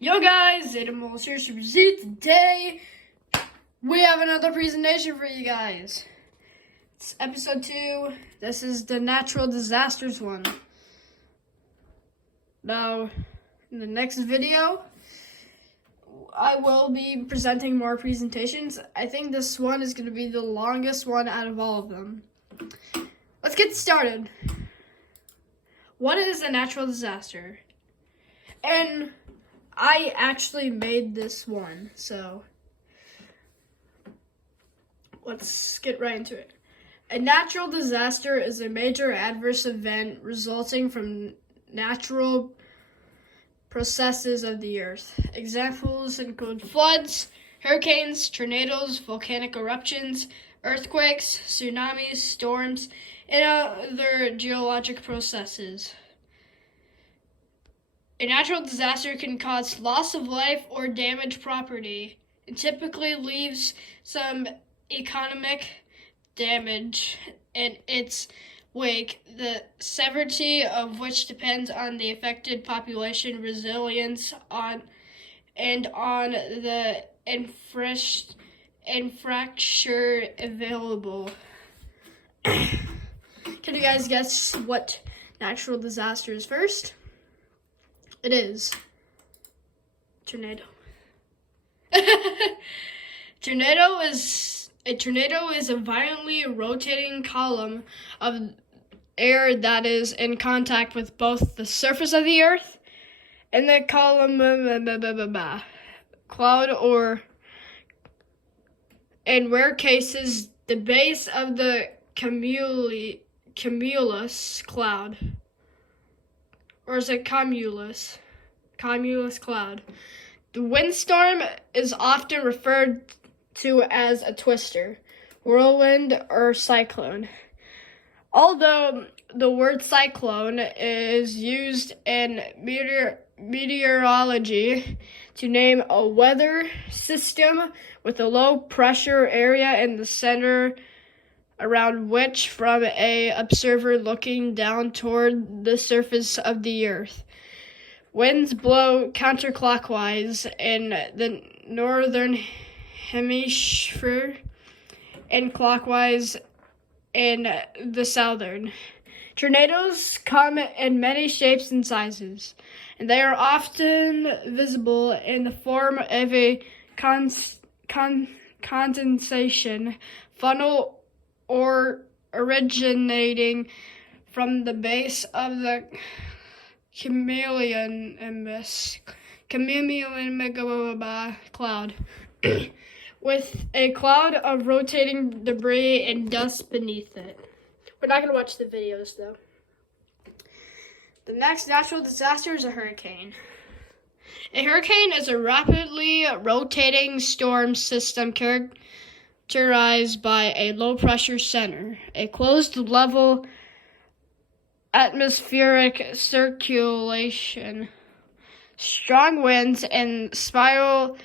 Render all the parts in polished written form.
Yo guys, Animals here, Super Z. Today, we have another presentation for you guys. It's episode 2. This is the natural disasters one. Now, in the next video, I will be presenting more presentations. I think this one is going to be the longest one out of all of them. Let's get started. What is a natural disaster? And I actually made this one, so let's get right into it. A natural disaster is a major adverse event resulting from natural processes of the earth. Examples include floods, hurricanes, tornadoes, volcanic eruptions, earthquakes, tsunamis, storms, and other geologic processes. A natural disaster can cause loss of life or damage property, and typically leaves some economic damage in its wake, the severity of which depends on the affected population resilience and on the infrastructure available. Can you guys guess what natural disaster is first? It is tornado. A tornado is a violently rotating column of air that is in contact with both the surface of the earth and the cloud, or in rare cases the base of the cumulus cloud. Or is it cumulus? Cumulus cloud. The windstorm is often referred to as a twister, whirlwind, or cyclone. Although the word cyclone is used in meteorology to name a weather system with a low pressure area in the center around which, from an observer looking down toward the surface of the earth, winds blow counterclockwise in the northern hemisphere and clockwise in the southern. Tornadoes come in many shapes and sizes, and they are often visible in the form of a condensation funnel or originating from the base of the cumulonimbus cloud, with a cloud of rotating debris and dust beneath it. We're not going to watch the videos, though. The next natural disaster is a hurricane. A hurricane is a rapidly rotating storm system characterized by a low-pressure center, a closed-level atmospheric circulation, strong winds, and spiral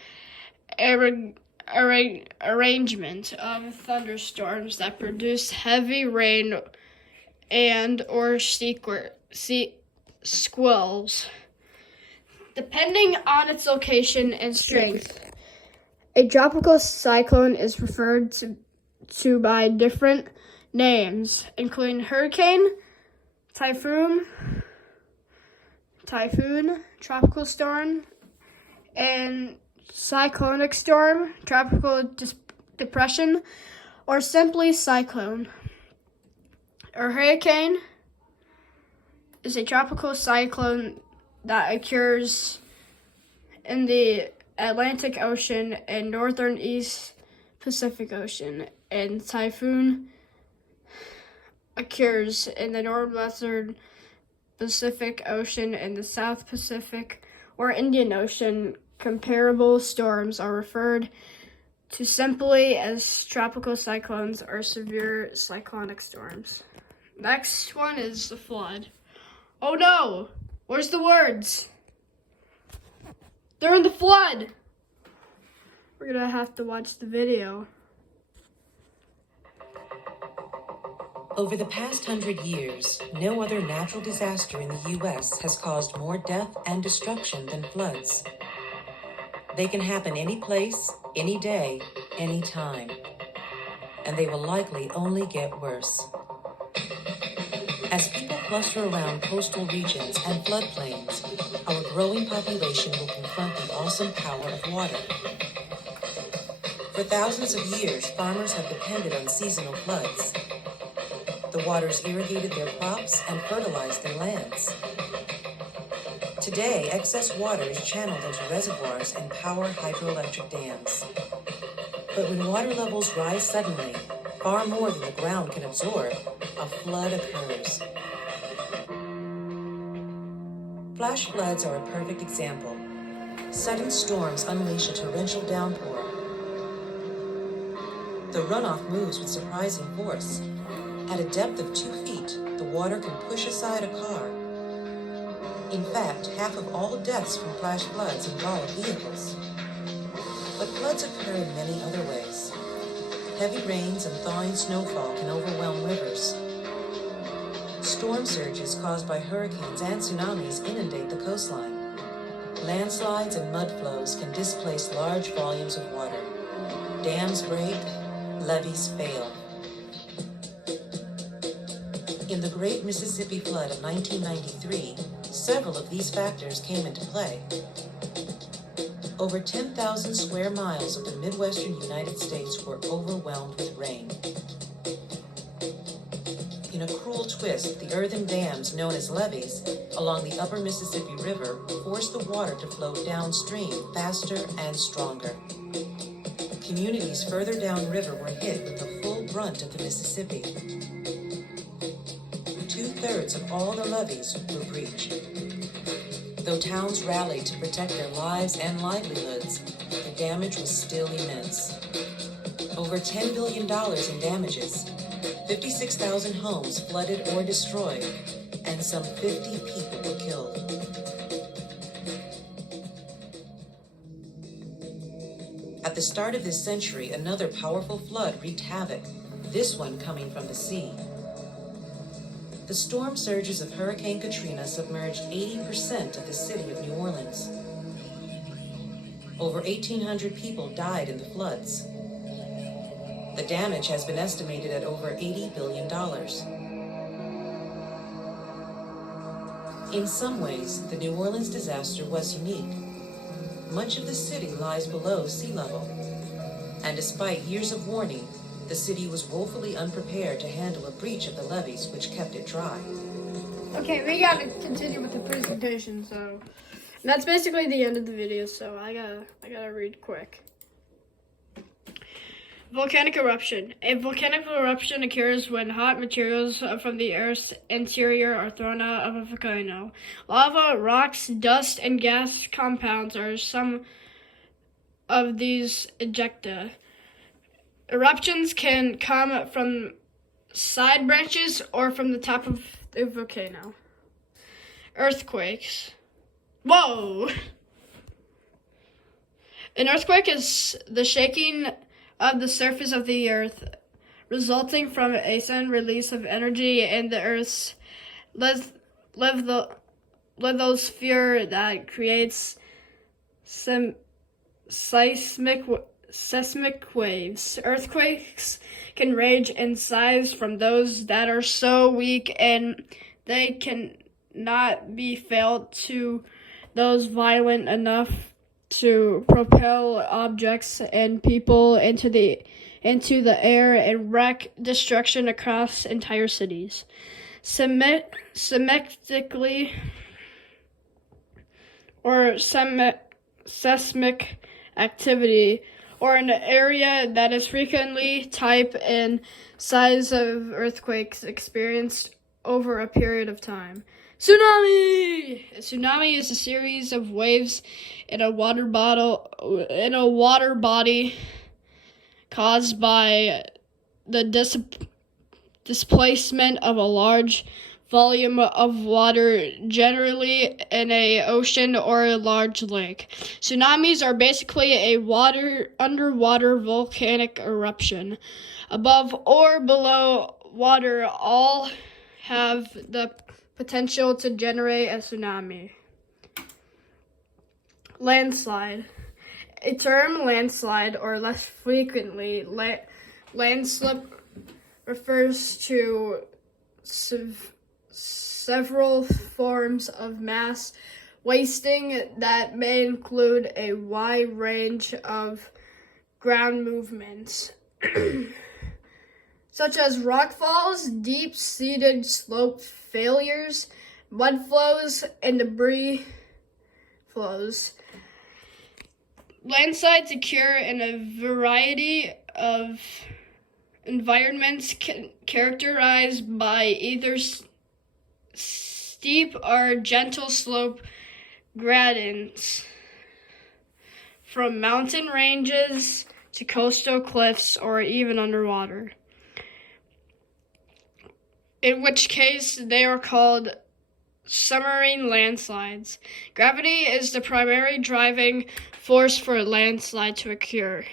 arrangement of thunderstorms that produce heavy rain and or squalls. Depending on its location and strength, a tropical cyclone is referred to by different names, including hurricane, typhoon, tropical storm, and cyclonic storm, tropical depression, or simply cyclone. A hurricane is a tropical cyclone that occurs in the Atlantic Ocean and northern East Pacific Ocean, and typhoon occurs in the northwestern Pacific Ocean and the South Pacific or Indian Ocean. Comparable storms are referred to simply as tropical cyclones or severe cyclonic storms. Next one is the flood. Oh no! Where's the words? They're in the flood! We're gonna have to watch the video. Over the past 100 years, no other natural disaster in the U.S. has caused more death and destruction than floods. They can happen any place, any day, any time. And they will likely only get worse. As people cluster around coastal regions and floodplains, our growing population will confront the awesome power of water. For thousands of years, farmers have depended on seasonal floods. The waters irrigated their crops and fertilized their lands. Today, excess water is channeled into reservoirs and power hydroelectric dams. But when water levels rise suddenly, far more than the ground can absorb, a flood occurs. Flash floods are a perfect example. Sudden storms unleash a torrential downpour. The runoff moves with surprising force. At a depth of 2 feet, the water can push aside a car. In fact, half of all deaths from flash floods involve vehicles. But floods occur in many other ways. Heavy rains and thawing snowfall can overwhelm rivers. Storm surges caused by hurricanes and tsunamis inundate the coastline. Landslides and mud flows can displace large volumes of water. Dams break, levees fail. In the Great Mississippi Flood of 1993, several of these factors came into play. Over 10,000 square miles of the Midwestern United States were overwhelmed with rain. In a cruel twist, the earthen dams known as levees along the upper Mississippi River forced the water to flow downstream faster and stronger. Communities further downriver were hit with the full brunt of the Mississippi. 2/3 of all the levees were breached. Though towns rallied to protect their lives and livelihoods, the damage was still immense. Over $10 billion in damages, 56,000 homes flooded or destroyed, and some 50 people were killed. At the start of this century, another powerful flood wreaked havoc, this one coming from the sea. The storm surges of Hurricane Katrina submerged 80% of the city of New Orleans. Over 1,800 people died in the floods. The damage has been estimated at over $80 billion. In some ways, the New Orleans disaster was unique. Much of the city lies below sea level, and despite years of warning, the city was woefully unprepared to handle a breach of the levees which kept it dry. Okay, we gotta continue with the presentation, so that's basically the end of the video, so I gotta read quick. Volcanic eruption. A volcanic eruption occurs when hot materials from the Earth's interior are thrown out of a volcano. Lava, rocks, dust, and gas compounds are some of these ejecta. Eruptions can come from side branches or from the top of the volcano. Earthquakes. Whoa! An earthquake is the shaking of the surface of the earth, resulting from a sudden release of energy in the earth's lithosphere that creates seismic waves. Earthquakes can range in size from those that are so weak and they cannot be felt to those violent enough to propel objects and people into the air and wreak destruction across entire cities. Seismic activity, or an area that is frequently type and size of earthquakes experienced over a period of time. Tsunami! A tsunami is a series of waves in a water body caused by the displacement of a large volume of water, generally in an ocean or a large lake. Tsunamis are basically a underwater volcanic eruption. Above or below water, all have the potential to generate a tsunami. Landslide. A term landslide, or less frequently, landslip, refers to several forms of mass wasting that may include a wide range of ground movements, such as rockfalls, deep-seated slope failures, mud flows, and debris flows. Landslides occur in a variety of environments characterized by either steep or gentle slope gradients, from mountain ranges to coastal cliffs or even underwater, in which case they are called submarine landslides. Gravity is the primary driving force for a landslide to occur.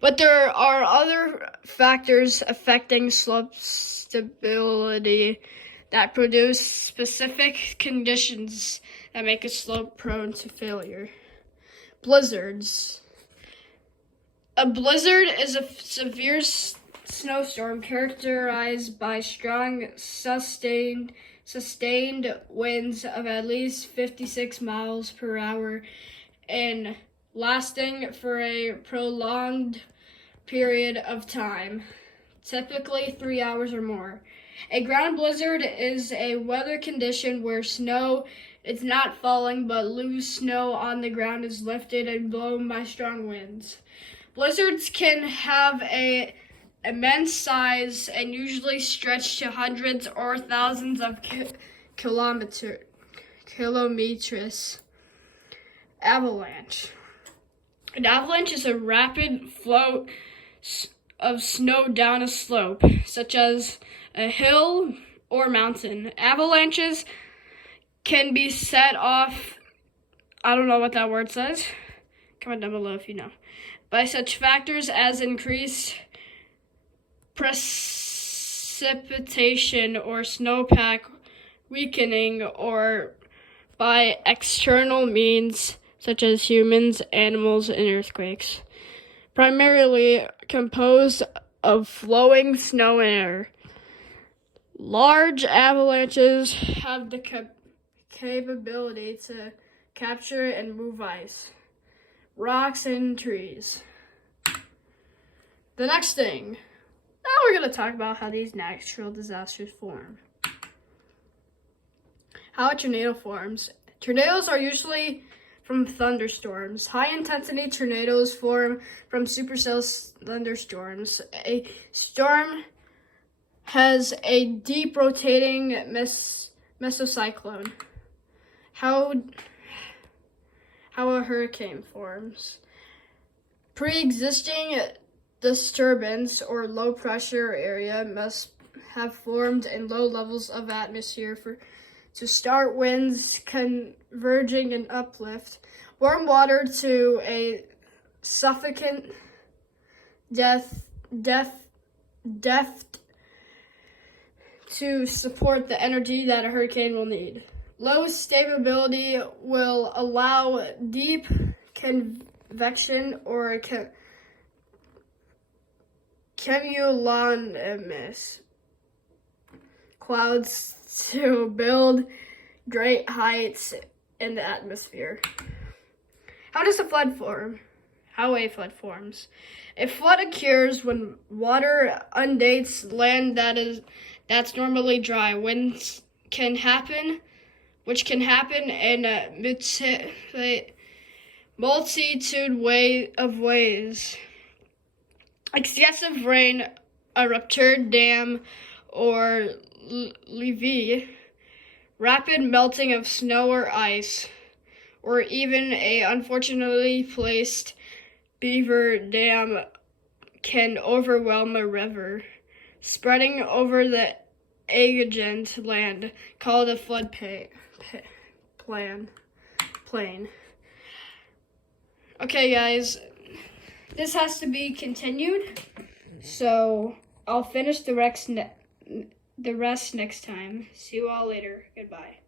But there are other factors affecting slope stability that produce specific conditions that make a slope prone to failure. Blizzards. A blizzard is a severe snowstorm characterized by strong, sustained winds of at least 56 miles per hour and lasting for a prolonged period of time, typically 3 hours or more. A ground blizzard is a weather condition where snow is not falling, but loose snow on the ground is lifted and blown by strong winds. Blizzards can have an immense size and usually stretch to hundreds or thousands of kilometers. Avalanche. An avalanche is a rapid flow of snow down a slope, such as a hill or mountain. Avalanches can be set off, I don't know what that word says, comment down below if you know, by such factors as increased precipitation or snowpack weakening, or by external means such as humans, animals, and earthquakes. Primarily composed of flowing snow and air. Large avalanches have the capability to capture and move ice, rocks, and trees. The next thing, now we're going to talk about how these natural disasters form. How a tornado forms. Tornadoes are usually from thunderstorms. High-intensity tornadoes form from supercell thunderstorms. A storm has a deep rotating mesocyclone. How a hurricane forms. Pre-existing disturbance or low pressure area must have formed in low levels of atmosphere to start winds converging and uplift. Warm water to a suffocant depth to support the energy that a hurricane will need. Low stability will allow deep convection or cumulonimbus clouds to build great heights in the atmosphere. How does a flood form? How a flood forms. A flood occurs when water inundates land that's normally dry. Winds can happen, which can happen in a multitude of ways. Excessive rain, a ruptured dam or levee, rapid melting of snow or ice, or even a unfortunately placed beaver dam can overwhelm a river, spreading over the adjacent land, called a flood plain. Okay, guys, this has to be continued, so I'll finish the rest next time. See you all later. Goodbye.